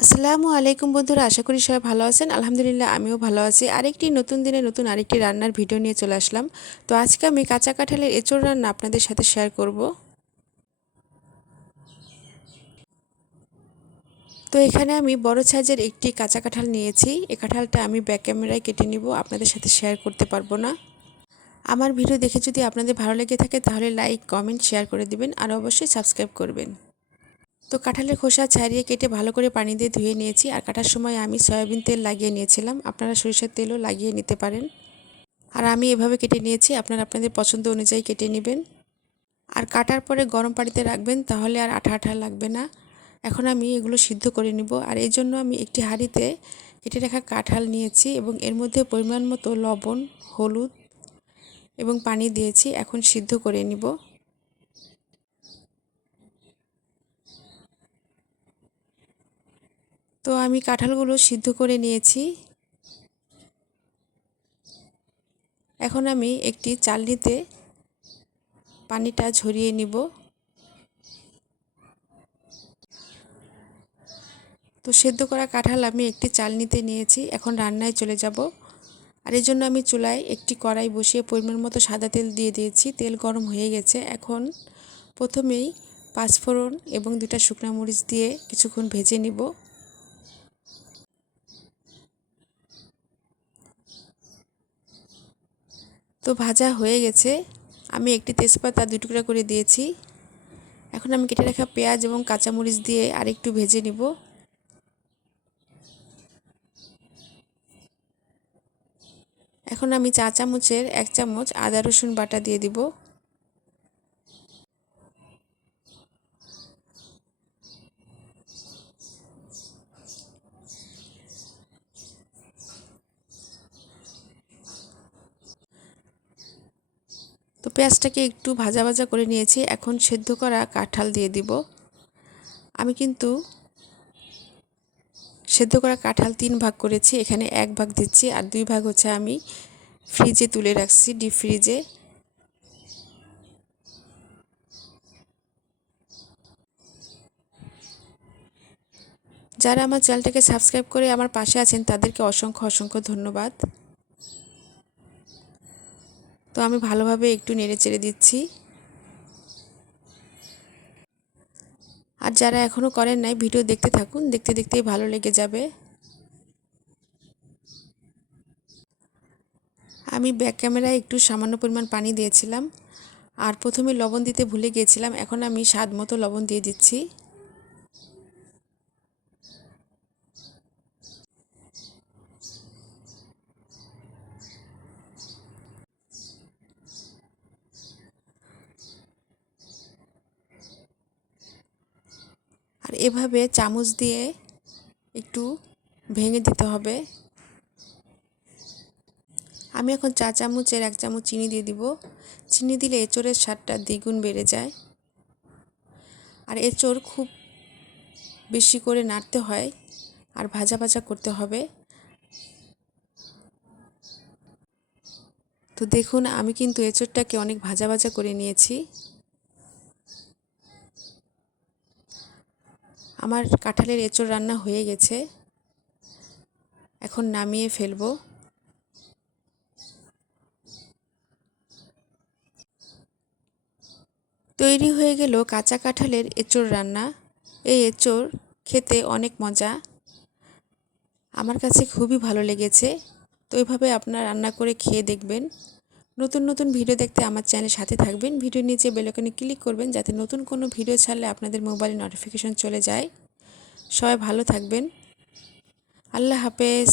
আসসালামু আলাইকুম বন্ধুরা, আশা করি সবাই ভালো আছেন। আলহামদুলিল্লাহ আমিও ভালো আছি। আরেকটি নতুন দিনে নতুন আরেকটি রান্নার ভিডিও নিয়ে চলে আসলাম। তো আজকে আমি কাঁচা কাঁঠালের এঁচোড় রান্না আপনাদের সাথে শেয়ার করব। তো এখানে আমি বড় সাইজের একটি কাঁচা কাঁঠাল নিয়েছি। এই কাঁঠালটা আমি ব্যাক ক্যামেরায় কেটে নিব, আপনাদের সাথে শেয়ার করতে পারবো না। আমার ভিডিও দেখে যদি আপনাদের ভালো লেগে থাকে তাহলে লাইক, কমেন্ট, শেয়ার করে দিবেন আর অবশ্যই সাবস্ক্রাইব করবেন। তো কাঁঠালের খোসা ছাড়িয়ে কেটে ভালো করে পানি দিয়ে ধুয়ে নিয়েছি। আর কাটার সময় আমি সয়াবিন তেল লাগিয়ে নিয়েছিলাম, আপনারা সরিষার তেলও লাগিয়ে নিতে পারেন। আর আমি এভাবে কেটে নিয়েছি, আপনারা আপনাদের পছন্দ অনুযায়ী কেটে নেবেন। আর কাটার পরে গরম পানিতে রাখবেন, তাহলে আর আঠা আঠা লাগবে না। এখন আমি এগুলো সিদ্ধ করে নিব। আর এই জন্য আমি একটি হাঁড়িতে কেটে রাখা কাঁঠাল নিয়েছি এবং এর মধ্যে পরিমাণ মতো লবণ, হলুদ এবং পানি দিয়েছি। এখন সিদ্ধ করে নিব। তো আমি কাঁঠালগুলো সিদ্ধ করে নিয়েছি। এখন আমি একটি চালনিতে পানিটা ঝরিয়ে নিব। তো সেদ্ধ করা কাঁঠাল আমি একটি চালনিতে নিয়েছি। এখন রান্নায় চলে যাব। আর এই জন্য আমি চুলায় একটি কড়াই বসিয়ে পরিমাণ মতো সাদা তেল দিয়ে দিয়েছি। তেল গরম হয়ে গেছে। এখন প্রথমেই পাঁচফোড়ন এবং দুটা শুকনো মরিচ দিয়ে কিছুক্ষণ ভেজে নিব। তো ভাজা হয়ে গেছে। আমি একটি তেজপাতা 2 টুকরা করে দিয়েছি। এখন আমি কেটে রাখা পেঁয়াজ এবং কাঁচামরিচ দিয়ে আরেকটু ভেজে নিব। এখন আমি চা চামচের 1 চামচ আদা রসুন বাটা দিয়ে দিব। তো পেঁয়াজটাকে একটু ভাজা ভাজা করে নিয়েছি। এখন সেদ্ধ করা কাঁঠাল দিয়ে দিব। আমি কিন্তু সেদ্ধ করা কাঁঠাল 3 ভাগ করেছি, এখানে 1 ভাগ দিচ্ছি আর 2 ভাগ হচ্ছে আমি ফ্রিজে তুলে রাখছি, ডিপ ফ্রিজে। যারা আমার চ্যানেলটাকে সাবস্ক্রাইব করে আমার পাশে আছেন তাদেরকে অসংখ্য অসংখ্য ধন্যবাদ। তো আমি ভালোভাবে একটু নেড়ে চেড়ে দিচ্ছি। আর যারা এখনও করেন নাই ভিডিও দেখতে থাকুন, দেখতে দেখতেই ভালো লেগে যাবে। আমি ব্যাক ক্যামেরায় একটু সামান্য পরিমাণ পানি দিয়েছিলাম আর প্রথমে লবণ দিতে ভুলে গিয়েছিলাম। এখন আমি স্বাদ মতো লবণ দিয়ে দিচ্ছি। আর এভাবে চামচ দিয়ে একটু ভেঙে দিতে হবে। আমি এখন চা চামচের 1 চামচ চিনি দিয়ে দিব। চিনি দিলে এঁচোড়ের স্বাদটা দ্বিগুণ বেড়ে যায়। আর এঁচোড় খুব বেশি করে নাড়তে হয় আর ভাজা ভাজা করতে হবে। তো দেখুন আমি কিন্তু এঁচোড়টাকে অনেক ভাজা ভাজা করে নিয়েছি। আমার কাঁঠালের এঁচোড় রান্না হয়ে গেছে। এখন নামিয়ে ফেলবো। তৈরি হয়ে গেল কাঁচা কাঁঠালের এঁচোড় রান্না। এই এঁচোড় খেতে অনেক মজা, আমার কাছে খুবই ভালো লেগেছে। তো এইভাবে আপনারা রান্না করে খেয়ে দেখবেন। নতুন নতুন ভিডিও দেখতে আমার চ্যানেলের সাথে থাকবেন। ভিডিও নিচে বেল আইকনে ক্লিক করবেন যাতে নতুন কোনো ভিডিও ছাড়লে আপনাদের মোবাইলে নোটিফিকেশন চলে যায়। সবাই ভালো থাকবেন। আল্লাহ হাফেজ।